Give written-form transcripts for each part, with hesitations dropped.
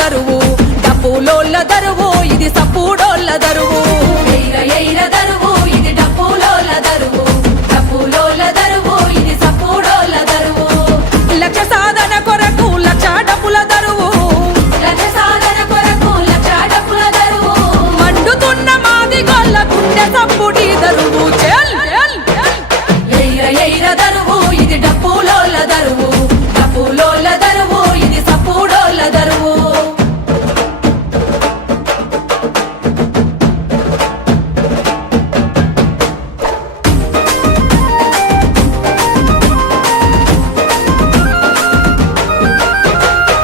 దరువు డప్పులోళ్ళ దరువు ఇది సప్పుడోళ్ళ దరువు ఎయిర ఎయిర దరువు ఇది డప్పులోళ్ళ దరువు డప్పులోళ్ళ దరువు ఇది సప్పుడోళ్ళ దరువు లక్ష సాధన కొరకు లక్ష డప్పుల దరువు లక్ష సాధన కొరకు లక్ష డప్పుల దరువు మండుతున్న మాది గొల్ల గుండె సప్పుడి దరువు ఎయిర ఎయిర దరువు ఇది డప్పులోళ్ళ దరువు డప్పులోళ్ళ దరువు ఇది సప్పుడోళ్ళ దరువు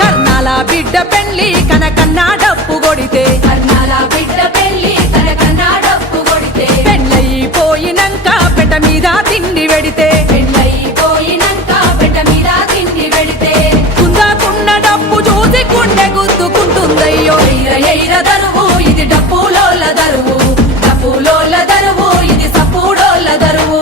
కర్ణాల బిడ్డ పెళ్లి కనకన్నా డప్పు కొడితే కర్ణాల బిడ్డ పెళ్లి కనకన్నా డప్పు కొడితే పెళ్ళయిపోయినంక పెట మీద తిండి వెడితే పెళ్ళయిపోయినంక పెట మీద తిండి వెడితే కుందాకున్న డప్పు చూసి గుండె గుద్దుకుంటుందయ్యో ఎయిర ఎయిర దరువు ఇది డప్పులోళ్ళ దరువు డప్పులోళ్ళ దరువు ఇది సప్పుడోళ్ళ దరువు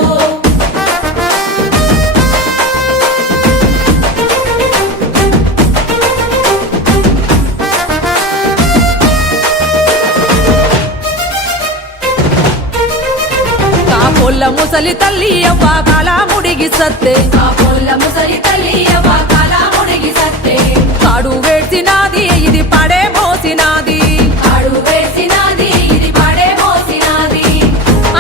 కాపోళ్ళ ముసలి తల్లి అవ్వ కాలా ముడిగి సత్తే కాపోళ్ళ ముసలి తల్లి అవ్వ కాలా ముడిగి సత్తే కాడు వేసినాది ఇది పడే మోసినాది కాడు వేసినాది ఇది పడే మోసినాది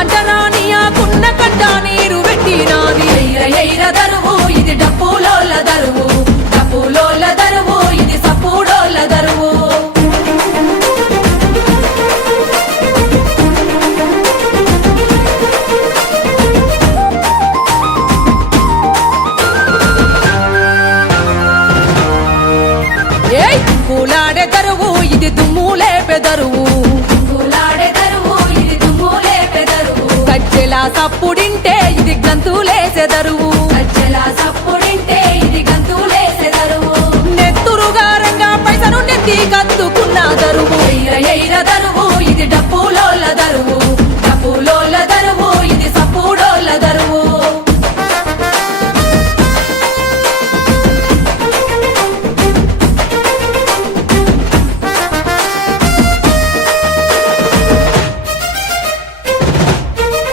అంటరాని ఆకున్న కంట నీరు పెట్టినాది ఎయిర ఎయిర దరువు ఇది డప్పులోళ్ళ దరువు డప్పులోళ్ళ దరువు ఇది సప్పుడోళ్ళ దరువు కూలాడే దరువు ఇది దుమ్ములే పెదరువు కూలాడే దరువు ఇది దుమ్ములే పెదరువు గజ్జెల సప్పుడింటే ఇది గంతులేసెదరువు